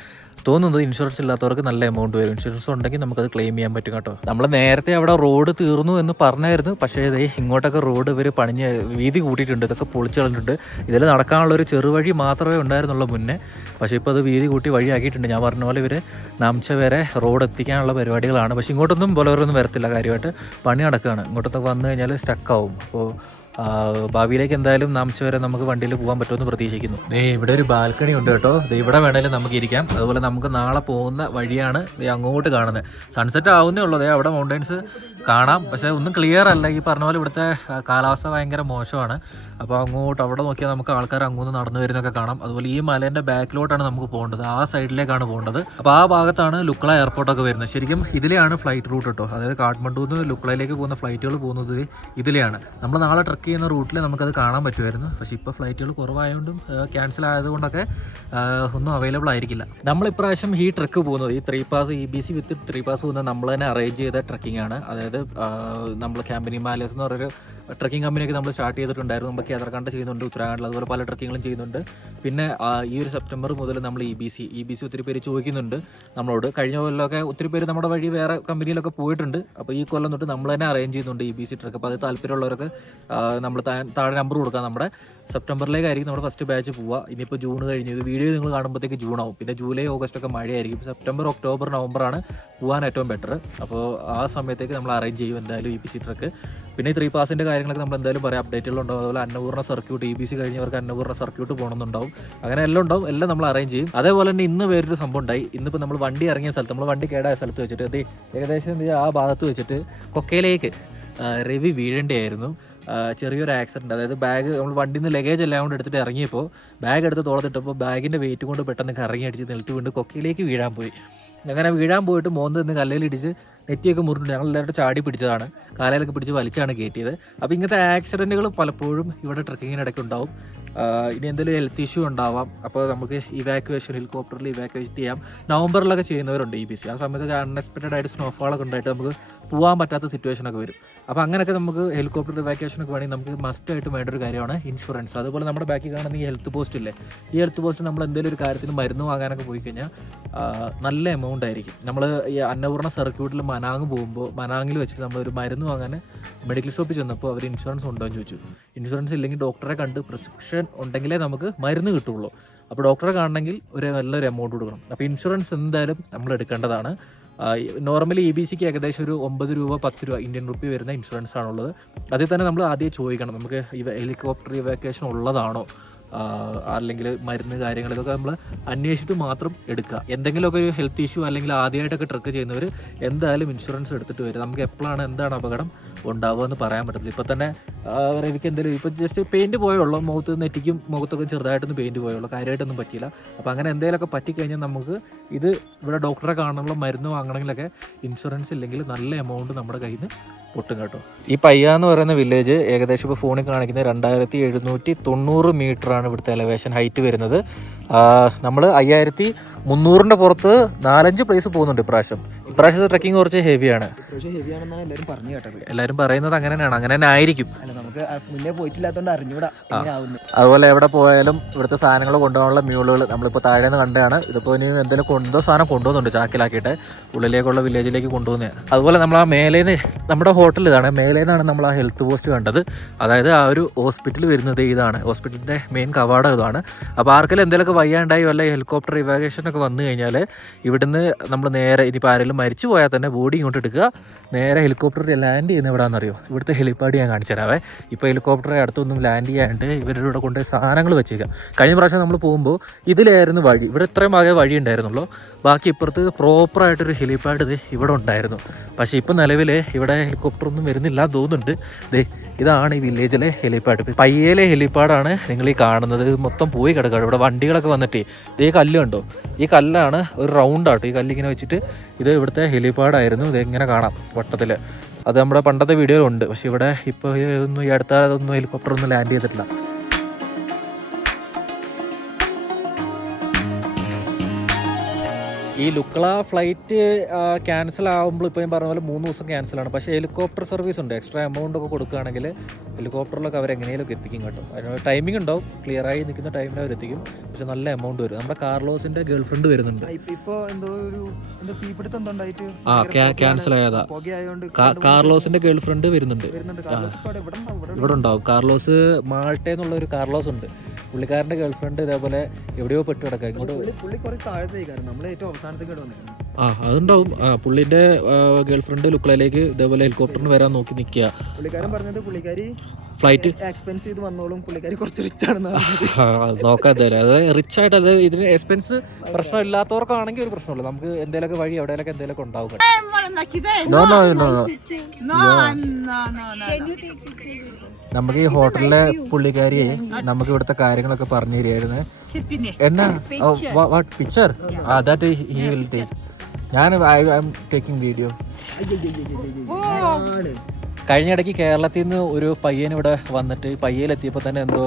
തോന്നുന്നത് ഇൻഷുറൻസ് ഇല്ലാത്തവർക്ക് നല്ല എമൗണ്ട് വരും. ഇൻഷുറൻസ് ഉണ്ടെങ്കിൽ നമുക്കത് ക്ലെയിം ചെയ്യാൻ പറ്റും കേട്ടോ. നമ്മൾ നേരത്തെ അവിടെ റോഡ് തീർന്നു എന്ന് പറഞ്ഞായിരുന്നു. പക്ഷേ ഇതേ ഇങ്ങോട്ടൊക്കെ റോഡ് ഇവർ പണിഞ്ഞ് വീതി കൂട്ടിയിട്ടുണ്ട്. ഇതൊക്കെ പൊളിച്ചു കളഞ്ഞിട്ടുണ്ട്. ഇതിൽ നടക്കാനുള്ള ഒരു ചെറുവഴി മാത്രമേ ഉണ്ടായിരുന്നുള്ളൂ മുന്നേ. പക്ഷേ ഇപ്പോൾ അത് വീതി കൂട്ടി വഴിയാക്കിയിട്ടുണ്ട്. ഞാൻ പറഞ്ഞ പോലെ ഇവർ നാംച്ച വരെ റോഡ് എത്തിക്കാനുള്ള പരിപാടികളാണ്. പക്ഷേ ഇങ്ങോട്ടൊന്നും പോലെ ഒരൊന്നും വരത്തില്ല കാര്യമായിട്ട്. പണി നടക്കുകയാണ്. ഇങ്ങോട്ടൊക്കെ വന്നു കഴിഞ്ഞാൽ സ്റ്റക്കാവും അപ്പോൾ ഭാവിയിലേക്ക് എന്തായാലും നാംച്ച വരെ നമുക്ക് വണ്ടിയിൽ പോകാൻ പറ്റുമെന്ന് പ്രതീക്ഷിക്കുന്നു. ദേ ഇവിടെ ഒരു ബാൽക്കണി ഉണ്ട് കേട്ടോ. ദേ ഇവിടെ വേണേലും നമുക്ക് ഇരിക്കാം. അതുപോലെ നമുക്ക് നാളെ പോകുന്ന വഴിയാണ് അങ്ങോട്ട് കാണുന്നത്. സൺസെറ്റ് ആവുന്നേ ഉള്ളൂ. ദേ അവിടെ മൗണ്ടൈൻസ് കാണാം. പക്ഷേ ഒന്നും ക്ലിയർ അല്ല. ഈ പറഞ്ഞ പോലെ ഇവിടുത്തെ കാലാവസ്ഥ ഭയങ്കര മോശമാണ്. അപ്പോൾ അങ്ങോട്ട് അവിടെ നോക്കിയാൽ നമുക്ക് ആൾക്കാർ അങ്ങോട്ട് നടന്നു വരുന്നൊക്കെ കാണാം. അതുപോലെ ഈ മലേന്റെ ബാക്കിലോട്ടാണ് നമുക്ക് പോകേണ്ടത്. ആ സൈഡിലേക്കാണ് പോകേണ്ടത്. അപ്പോൾ ആ ഭാഗത്താണ് ലുക്ല എയർപോർട്ടൊക്കെ വരുന്നത്. ശരിക്കും ഇതിലെയാണ് ഫ്ലൈറ്റ് റൂട്ട് കേട്ടോ. അതായത് കാഠ്മണ്ഡുവിൽ നിന്ന് ലുക്ലയിലേക്ക് പോകുന്ന ഫ്ലൈറ്റുകൾ പോകുന്നത് ഇതിലെയാണ്. നമ്മൾ നാളെ ട്രക്ക് ചെയ്യുന്ന റൂട്ടിൽ നമുക്കത് കാണാൻ പറ്റുമായിരുന്നു. പക്ഷേ ഇപ്പോൾ ഫ്ലൈറ്റുകൾ കുറവായതുകൊണ്ടും ക്യാൻസൽ ആയതുകൊണ്ടൊക്കെ ഒന്നും അവൈലബിൾ ആയിരിക്കില്ല. നമ്മൾ ഇപ്രാവശ്യം ഈ ട്രക്ക് പോകുന്നത് ഈ three pass E B C with three pass പോകുന്നത് നമ്മൾ തന്നെ അറേഞ്ച് ചെയ്ത ട്രക്കിംഗ് ആണ്. അതായത് നമ്മൾ ക്യാമ്പനി മാലേസ് എന്ന് പറയുന്ന ട്രക്കിംഗ് കമ്പനിയൊക്കെ നമ്മൾ സ്റ്റാർട്ട് ചെയ്തിട്ടുണ്ടായിരുന്നു. നമ്മൾ യാത്രക്കാണ്ട് ചെയ്യുന്നുണ്ട് ഉത്തരാഖണ്ഡിൽ അതുപോലെ പല ട്രക്കിങ്ങുകളും ചെയ്യുന്നുണ്ട്. പിന്നെ ഈ ഒരു സെപ്റ്റംബർ മുതൽ നമ്മൾ E B C E B C ഒത്തിരി പേര് ചോദിക്കുന്നുണ്ട് നമ്മളോട്. കഴിഞ്ഞ കൊല്ലമൊക്കെ ഒത്തിരി പേര് നമ്മുടെ വഴി വേറെ കമ്പനിയിലൊക്കെ പോയിട്ടുണ്ട്. അപ്പോൾ ഈ കൊല്ലം തൊട്ട് നമ്മൾ തന്നെ അറേഞ്ച് ചെയ്യുന്നുണ്ട് ഇ ബി സി ട്രക്ക് അപ്പോൾ അത് താല്പര്യമുള്ളവർക്ക് നമ്മൾ താഴെ നമ്പർ കൊടുക്കാം നമ്മുടെ. സെപ്റ്റംബറിലേക്കായിരിക്കും നമ്മുടെ ഫസ്റ്റ് ബാച്ച് പോവുക. ഇനിയിപ്പോൾ ജൂൺ കഴിഞ്ഞ് ഇത് വീഡിയോ നിങ്ങൾ കാണുമ്പോഴത്തേക്ക് ജൂൺ ആവും. പിന്നെ ജൂലൈ ഓഗസ്റ്റ് ഒക്കെ മഴയായിരിക്കും. സെപ്റ്റംബർ ഒക്ടോബർ നവംബറാണ് പോകാൻ ഏറ്റവും ബെറ്റർ അപ്പോൾ ആ സമയത്തേക്ക് നമ്മൾ അറേഞ്ച് ചെയ്യും എന്തായാലും ഇ പി സി ട്രക്ക് പിന്നെ ത്രീ പാസിന്റെ കാര്യങ്ങളൊക്കെ നമ്മൾ എന്തായാലും പറയാം. അപ്ഡേറ്റുകളുണ്ടാവും അതുപോലെ Annapurna circuit E B C കഴിഞ്ഞവർക്ക് Annapurna circuit പോകണമെന്നുണ്ടാവും അങ്ങനെ എല്ലാം ഉണ്ടാവും. എല്ലാം നമ്മൾ അറേഞ്ച് ചെയ്യും. അതേപോലെ തന്നെ ഇന്ന് വേറൊരു സംഭവം ഉണ്ടായി. ഇന്നിപ്പോൾ നമ്മൾ വണ്ടി ഇറങ്ങിയ സ്ഥലത്ത് നമ്മൾ വണ്ടി കേടായ സ്ഥലത്ത് വെച്ചിട്ട് അത് ഏകദേശം ആ ഭാഗത്ത് വെച്ചിട്ട് കൊക്കയിലേക്ക് രവി വീഴേണ്ടിയായിരുന്നു. ചെറിയൊരു ആക്സിഡന്റ് അതായത് ബാഗ് നമ്മൾ വണ്ടിയിൽ നിന്ന് ലഗേജ് എല്ലാം കൊണ്ട് എടുത്തിട്ട് ഇറങ്ങിയപ്പോൾ ബാഗ് എടുത്ത് തോളത്തിട്ടപ്പോൾ ബാഗിന്റെ വെയിറ്റ് കൊണ്ട് പെട്ടെന്ന് കറങ്ങി അടിച്ച് നിലത്ത് വീണ്ട് കൊക്കയിലേക്ക് വീഴാൻ പോയി. അങ്ങനെ വീഴാൻ പോയിട്ട് മോന്ത് നിന്ന് കല്ലയിൽ ഇടിച്ച് നെറ്റിയൊക്കെ മുറിഞ്ഞു ഞങ്ങൾ എല്ലാവരും ചാടി പിടിച്ചതാണ്. കാലയിലൊക്കെ പിടിച്ച് വലിച്ചാണ് കയറ്റിയത് അപ്പോൾ ഇങ്ങനത്തെ ആക്സിഡന്റുകൾ പലപ്പോഴും ഇവിടെ ട്രക്കിങ്ങിനിടയ്ക്ക് ഉണ്ടാവും. ഇനി എന്തെങ്കിലും ഹെൽത്ത് ഇഷ്യൂ ഉണ്ടാവാം അപ്പോൾ നമുക്ക് ഇവാക്യുവേഷൻ ഹെലികോപ്റ്ററിൽ ഇവാക്യുവേറ്റ് ചെയ്യാം. നവംബറിലൊക്കെ ചെയ്യുന്നവരുണ്ട് ഇ ബി സി ആ സമയത്ത് അൺഎക്സ്പെക്റ്റഡ് ആയിട്ട് സ്നോഫോളൊക്കെ ഉണ്ടായിട്ട് നമുക്ക് പോകാൻ പറ്റാത്ത സിറ്റുവേഷൻ ഒക്കെ വരും. അപ്പോൾ അങ്ങനെയൊക്കെ നമുക്ക് ഹെലികോപ്റ്റർ ഇവാക്യുവേഷൻ ഒക്കെ വേണമെങ്കിൽ നമുക്ക് മസ്റ്റ് ആയിട്ട് വേണ്ട ഒരു കാര്യമാണ് ഇൻഷുറൻസ് അതുപോലെ നമ്മുടെ ബാക്കിൽ കാണുന്ന ഈ ഹെൽത്ത് പോസ്റ്റ് ഇല്ലേ? ഈ ഹെൽത്ത് പോസ്റ്റ് നമ്മൾ എന്തെങ്കിലും ഒരു കാര്യത്തിന് മരുന്ന് വാങ്ങാനൊക്കെ പോയി കഴിഞ്ഞാൽ നല്ല എമൗണ്ട് ആയിരിക്കും. നമ്മൾ ഈ അന്നപൂർണ സർക്യൂട്ടിൽ മനാങ് പോകുമ്പോൾ മനാങ്ങിൽ വെച്ചിട്ട് നമ്മൾ ഒരു മരുന്ന് വാങ്ങാൻ മെഡിക്കൽ ഷോപ്പിൽ ചെന്നപ്പോൾ അവർ ഇൻഷുറൻസ് ഉണ്ടോ എന്ന് ചോദിച്ചു. ഇൻഷുറൻസ് ഇല്ലെങ്കിൽ ഡോക്ടറെ കണ്ട് പ്രിസ്ക്രിപ്ഷൻ ഉണ്ടെങ്കിലേ നമുക്ക് മരുന്ന് കിട്ടുള്ളൂ. അപ്പോൾ ഡോക്ടറെ കാണണമെങ്കിൽ ഒരു നല്ലൊരു എമൗണ്ട് കൊടുക്കണം. അപ്പോൾ ഇൻഷുറൻസ് എന്തായാലും നമ്മൾ എടുക്കേണ്ടതാണ്. നോർമലി ഇ ബി സിക്ക് ഏകദേശം ഒരു ഒമ്പത് രൂപ പത്ത് രൂപ ഇന്ത്യൻ റുപ്പി വരുന്ന ഇൻഷുറൻസ് ആണുള്ളത്. അതിൽ തന്നെ നമ്മൾ ആദ്യം ചോദിക്കണം നമുക്ക് ഇവ ഹെലികോപ്റ്റർ ഇവാക്വേഷൻ ഉള്ളതാണോ? അല്ലെങ്കിൽ മരുന്ന് കാര്യങ്ങൾ ഇതൊക്കെ നമ്മൾ അന്വേഷിച്ചിട്ട് മാത്രം എടുക്കുക. എന്തെങ്കിലുമൊക്കെ ഒരു ഹെൽത്ത് ഇഷ്യൂ അല്ലെങ്കിൽ ആദ്യമായിട്ടൊക്കെ ട്രക്ക് ചെയ്യുന്നവർ എന്തായാലും ഇൻഷുറൻസ് എടുത്തിട്ട് വരും നമുക്ക് എപ്പോഴാണ് എന്താണ് അപകടം ഉണ്ടാവുക എന്ന് പറയാൻ പറ്റത്തില്ല. ഇപ്പോൾ തന്നെ രവിക്ക് എന്തെങ്കിലും ഇപ്പം ജസ്റ്റ് പെയിന്റ് പോയുള്ളൂ. മുഖത്ത് നെറ്റിക്കും മുഖത്തൊക്കെ ചെറുതായിട്ടൊന്ന് പെയിന്റ് പോയുള്ളൂ. കാര്യമായിട്ടൊന്നും പറ്റിയില്ല. അപ്പോൾ അങ്ങനെ എന്തെങ്കിലുമൊക്കെ പറ്റിക്കഴിഞ്ഞാൽ നമുക്ക് ഇത് ഇവിടെ ഡോക്ടറെ കാണാനുള്ള മരുന്ന് വാങ്ങണമെങ്കിലൊക്കെ ഇൻഷുറൻസ് ഇല്ലെങ്കിൽ നല്ല എമൗണ്ട് നമ്മുടെ കയ്യിൽ നിന്ന് പൊട്ടും കേട്ടോ. ഈ പയ്യ എന്ന് പറയുന്ന വില്ലേജ് ഏകദേശം ഇപ്പോൾ ഫോണിൽ കാണിക്കുന്ന രണ്ടായിരത്തി എഴുന്നൂറ്റി തൊണ്ണൂറ് മീറ്ററാണ് ഇവിടുത്തെ എലവേഷൻ ഹൈറ്റ് വരുന്നത്. നമ്മൾ അയ്യായിരത്തി മുന്നൂറിന്റെ പുറത്ത് നാലഞ്ച് പ്ലേസ് പോകുന്നുണ്ട് ഇപ്രാവശ്യം. ഇപ്രാവശ്യത്തെ ട്രക്കിംഗ് കുറച്ച് ഹെവിയാണ് എല്ലാരും ഹെവി ആണെന്നാണ് എല്ലാവരും പറഞ്ഞു കേട്ടത്. എല്ലാവരും പറയുന്നത് അങ്ങനെ തന്നെയാണ്. അങ്ങനെ തന്നെ ആയിരിക്കും. അല്ല നമുക്ക് മുന്നേ പോയിട്ടില്ലാത്തതുകൊണ്ട് അറിഞ്ഞൂടാ. അതുപോലെ എവിടെ പോയാലും ഇവിടുത്തെ സാധനങ്ങൾ കൊണ്ടുപോകാനുള്ള മ്യൂളുകൾ നമ്മളിപ്പോൾ താഴെ നിന്ന് കണ്ടതാണ്. ഇതിപ്പോൾ ഇനി എന്തെങ്കിലും കൊണ്ടോ സാധനം കൊണ്ടുപോകുന്നുണ്ട് ചാക്കിലാക്കിയിട്ട്. ഉള്ളിലേക്കുള്ള വില്ലേജിലേക്ക് കൊണ്ടുപോകുന്നത് അതുപോലെ നമ്മൾ ആ മേലേന്ന് നമ്മുടെ ഹോട്ടൽ ഇതാണ്. മേലേന്നാണ് നമ്മൾ ആ ഹെൽത്ത് പോസ്റ്റ് കണ്ടത്. അതായത് ആ ഒരു ഹോസ്പിറ്റൽ വരുന്നത് ഇതാണ്. ഹോസ്പിറ്റലിന്റെ മെയിൻ കവാടം ഇതാണ്. അപ്പോൾ ആർക്കെങ്കിലും എന്തെങ്കിലും വയ്യാണ്ടായി വല്ല ഹെലികോപ്റ്റർ ഇവാഗേഷൻ ഒക്കെ വന്നു കഴിഞ്ഞാൽ ഇവിടുന്ന് നമ്മൾ നേരെ ഇനിയിപ്പോൾ ആരെങ്കിലും മരിച്ചു പോയാൽ തന്നെ ബോഡി ഇങ്ങോട്ട് എടുക്കുക. നേരെ ഹെലികോപ്റ്ററിൽ ലാൻഡ് ചെയ്യുന്ന എവിടെയാണെന്നറിയോ ഇവിടുത്തെ ഹെലിപ്പാഡ് ഞാൻ കാണിച്ചു തരാവേ. ഇപ്പോൾ ഹെലികോപ്റ്ററെ അടുത്തൊന്നും ലാൻഡ് ചെയ്യാണ്ട് ഇവരുടെ ഇവിടെ കൊണ്ട് സാധനങ്ങൾ വെച്ചേക്കാം. കഴിഞ്ഞ പ്രാവശ്യം നമ്മൾ പോകുമ്പോൾ ഇതിലായിരുന്നു വഴി. ഇവിടെ ഇത്രയും ഭാഗമേ വഴി ഉണ്ടായിരുന്നുള്ളൂ. ബാക്കി ഇപ്പുറത്ത് പ്രോപ്പറായിട്ടൊരു ഹെലിപ്പാഡ് ഇത് ഇവിടെ ഉണ്ടായിരുന്നു. പക്ഷേ ഇപ്പം നിലവിൽ ഇവിടെ ഹെലികോപ്റ്റർ ഒന്നും വരുന്നില്ല തോന്നുന്നുണ്ട്. ദേ ഇതാണ് ഈ വില്ലേജിലെ ഹെലിപ്പാഡ് പയ്യയിലെ ഹെലിപ്പാഡാണ് നിങ്ങൾ ഈ കാണുന്നത്. മൊത്തം പോയി കിടക്കാണ്. ഇവിടെ വണ്ടികളൊക്കെ വന്നിട്ട്. ഇതേ കല്ല് കണ്ടോ? ഈ കല്ലാണ് ഒരു റൗണ്ട് ആട്ടോ. ഈ കല്ലിങ്ങനെ വെച്ചിട്ട് ഇത് ഇവിടുത്തെ ഹെലിപ്പാഡായിരുന്നു ഇത് ഇങ്ങനെ കാണാം വട്ടത്തിൽ അത് നമ്മുടെ പണ്ടത്തെ വീഡിയോയിലുണ്ട്. പക്ഷേ ഇവിടെ ഇപ്പോൾ ഇതൊന്നും ഈ അടുത്ത അതൊന്നും ഹെലികോപ്റ്റർ ഒന്നും ലാൻഡ് ചെയ്തിട്ടില്ല. ഈ ലുക്കള ഫ്ലൈറ്റ് ക്യാൻസൽ ആകുമ്പോൾ ഇപ്പോൾ ഞാൻ പറഞ്ഞ പോലെ മൂന്ന് ദിവസം ക്യാൻസലാണ് പക്ഷേ ഹെലികോപ്റ്റർ സർവീസ് ഉണ്ട്. എക്സ്ട്രാ എമൗണ്ട് ഒക്കെ കൊടുക്കുകയാണെങ്കിൽ ഹെലികോപ്റ്ററിലൊക്കെ അവർ എങ്ങനെയൊക്കെ എത്തിക്കും കേട്ടോ. അതിന് ടൈമിംഗ് ഉണ്ടാവും. ക്ലിയർ ആയി നിൽക്കുന്ന ടൈമിൽ അവർ എത്തിക്കും പക്ഷെ നല്ല എമൗണ്ട് വരും. നമ്മുടെ കാർലോസിന്റെ ഗേൾ ഫ്രണ്ട് വരുന്നുണ്ട് എന്തോ ഒരു തീപിടുത്തം ഉണ്ടായിട്ട് ആ ക്യാൻസൽ ആയതാ. കാർലോസിന്റെ ഗേൾ ഫ്രണ്ട് വരുന്നുണ്ട്. ഇവിടെ ഉണ്ടാവും, കാർലോസ് മാൾട്ടേ എന്നുള്ള ഒരു കാർലോസ് ഉണ്ട്. പുള്ളിക്കാരന്റെ ഗേൾ ഫ്രണ്ട് ഇതേപോലെ എവിടെയോ പെട്ടു കിടക്കാം ഇങ്ങോട്ട് പുള്ളി പുള്ളി കുറച്ച് താഴത്തേക്കാണ്. നമ്മൾ ഏറ്റവും അവസാനത്തേക്ക് ഇവിടെ വന്നിരുന്നു ആ അതുണ്ടാവും. പുള്ളിന്റെ ഗേൾഫ്രണ്ട് ഗേൾ ഫ്രണ്ട് ലുക്കളയിലേക്ക് ഇതേപോലെ ഹെലികോപ്റ്ററിന് വരാൻ നോക്കി നിൽക്കുക. പുള്ളിക്കാരൻ പറഞ്ഞത് പുള്ളിക്കാരി ഫ്ലൈറ്റ് എക്സ്പെൻസ് ചെയ്ത് വന്നോളും. പുള്ളിക്കാരി കുറച്ച് റിച്ച് ആണെന്ന് പറഞ്ഞത്. നോക്കാതെ അത് റിച്ച് ആയിട്ട് അത് ഇതിന് എക്സ്പെൻസ് പ്രശ്നം ഇല്ലാത്തവർക്കാണെങ്കിൽ ഒരു പ്രശ്നമില്ല നമുക്ക് എന്തെങ്കിലുമൊക്കെ വഴി എവിടെയൊക്കെ എന്തെങ്കിലുമൊക്കെ ഉണ്ടാവും? നമുക്ക് ഈ ഹോട്ടലിലെ പുള്ളിക്കാരിയെ നമുക്ക് ഇവിടുത്തെ കാര്യങ്ങളൊക്കെ പറഞ്ഞു തരികയായിരുന്നു എന്നാ? വാട്ട് പിക്ചർ ആ ദാറ്റ് ഹി വിൽ ടേക്ക് ഞാൻ ഐ ആം ടേക്കിംഗ് വീഡിയോ ആണ്. കഴിഞ്ഞ ഇടയ്ക്ക് കേരളത്തിൽ നിന്ന് ഒരു പയ്യൻ ഇവിടെ വന്നിട്ട് പയ്യയിലെത്തിയപ്പോൾ തന്നെ എന്തോ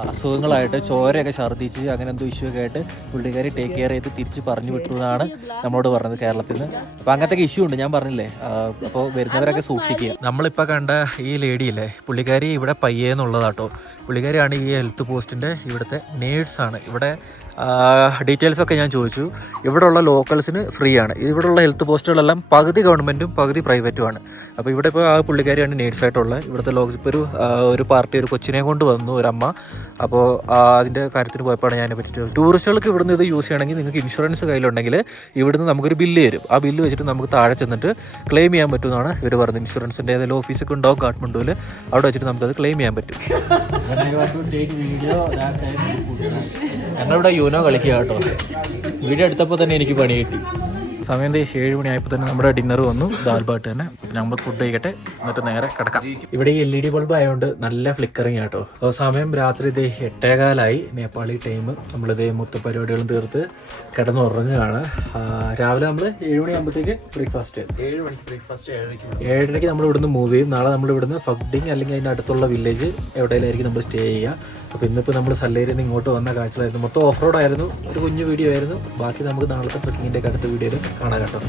അസുഖങ്ങളായിട്ട് ചോരയൊക്കെ ഛർദ്ദിച്ച് അങ്ങനെ എന്തോ ഇഷ്യൂ ഒക്കെ ആയിട്ട് പുള്ളിക്കാരി ടേക്ക് കെയർ ചെയ്ത് തിരിച്ച് പറഞ്ഞു വിട്ടു എന്നാണ് നമ്മളോട് പറഞ്ഞത് കേരളത്തിൽ നിന്ന് അപ്പോൾ അങ്ങനത്തെ ഇഷ്യൂ ഉണ്ട് ഞാൻ പറഞ്ഞില്ലേ? അപ്പോൾ വരുന്നവരൊക്കെ സൂക്ഷിക്കുക. നമ്മളിപ്പോൾ കണ്ട ഈ ലേഡി അല്ലേ പുള്ളിക്കാരി ഇവിടെ പയ്യെന്നുള്ളതാട്ടോ പുള്ളിക്കാരിയാണ് ഈ ഹെൽത്ത് പോസ്റ്റിന്റെ ഇവിടുത്തെ നേഴ്സാണ് ഇവിടെ ഡീറ്റെയിൽസ് ഒക്കെ ഞാൻ ചോദിച്ചു. ഇവിടെയുള്ള ലോക്കൽസിന് ഫ്രീ ആണ്. ഇവിടെയുള്ള ഹെൽത്ത് പോസ്റ്റുകളെല്ലാം പകുതി ഗവൺമെന്റും പകുതി പ്രൈവറ്റുമാണ് അപ്പോൾ ഇവിടെ ഇപ്പോൾ ആ പുള്ളിക്കാരിയാണ് നേഴ്സായിട്ടുള്ളത് ഇവിടുത്തെ ലോക ഇപ്പോൾ ഒരു ഒരു പാർട്ടി ഒരു കൊച്ചിനെ കൊണ്ട് വന്നു ഒരു അമ്മ. അപ്പോൾ അതിന്റെ കാര്യത്തിന് പോയപ്പോൾ ഞാൻ പറ്റിയിട്ട് ടൂറിസ്റ്റുകൾക്ക് ഇവിടുന്ന് ഇത് യൂസ് ചെയ്യണമെങ്കിൽ നിങ്ങൾക്ക് ഇൻഷുറൻസ് കയ്യിലുണ്ടെങ്കിൽ ഇവിടുന്ന് നമുക്കൊരു ബില്ല് തരും. ആ ബില്ല് വെച്ചിട്ട് നമുക്ക് താഴെ ചെന്നിട്ട് ക്ലെയിം ചെയ്യാൻ പറ്റുമെന്നാണ് ഇവർ പറഞ്ഞത്. ഇൻഷുറൻസിന്റെ ഏതെങ്കിലും ഓഫീസൊക്കെ ഉണ്ടാവും കാഠ്മണ്ഡുവിൽ അവിടെ വെച്ചിട്ട് നമുക്കത് ക്ലെയിം ചെയ്യാൻ പറ്റും. ഞങ്ങളിവിടെ യൂനോ കളിക്കുക കേട്ടോ. വീഡിയോ എടുത്തപ്പോൾ തന്നെ എനിക്ക് പണി കിട്ടി. സമയം തീ ഏഴ് മണിയായപ്പോൾ തന്നെ നമ്മുടെ ഡിന്നർ വന്നു. ദാൽബാട്ട് തന്നെ. നമ്മൾ ഫുഡ് കഴിക്കട്ടെ. എന്നിട്ട് നേരെ കിടക്കാം. ഇവിടെ ഈ എൽ ഇ ഡി ബൾബ് ആയതുകൊണ്ട് നല്ല ഫ്ലിക്കറിങ് ആട്ടോ. അപ്പോൾ സമയം രാത്രി ഇതേ എട്ടേകാലായി. നേപ്പാളി ടൈം നമ്മളിതേ മൊത്ത പരിപാടികളും തീർത്ത് കിടന്ന് ഉറങ്ങുകയാണ് രാവിലെ നമ്മൾ ഏഴ് മണിയാകുമ്പോഴത്തേക്ക് ബ്രേക്ക്ഫാസ്റ്റ് ഏഴ് മണിക്ക് ബ്രേക്ക്ഫാസ്റ്റ് ഏഴരയ്ക്ക് ഏഴരയ്ക്ക് നമ്മൾ ഇവിടുന്ന് മൂവ് ചെയ്യും. നാളെ നമ്മൾ ഇവിടുന്ന് ഫഗ്ഡിങ് അല്ലെങ്കിൽ അതിന്റെ അടുത്തുള്ള വില്ലേജ് എവിടെയെങ്കിലും നമ്മൾ സ്റ്റേ ചെയ്യുക. അപ്പോൾ ഇന്നിപ്പോൾ നമ്മൾ സല്ലേരിൽ നിന്ന് ഇങ്ങോട്ട് വന്ന കാഴ്ചകളായിരുന്നു. മൊത്തം ഓഫ് റോഡായിരുന്നു ഒരു കുഞ്ഞു വീഡിയോ ആയിരുന്നു. ബാക്കി നമുക്ക് നാളത്തെ ട്രക്കിങ്ങിന്റെ അടുത്ത വീഡിയോയിൽ കാണാം കേട്ടോ.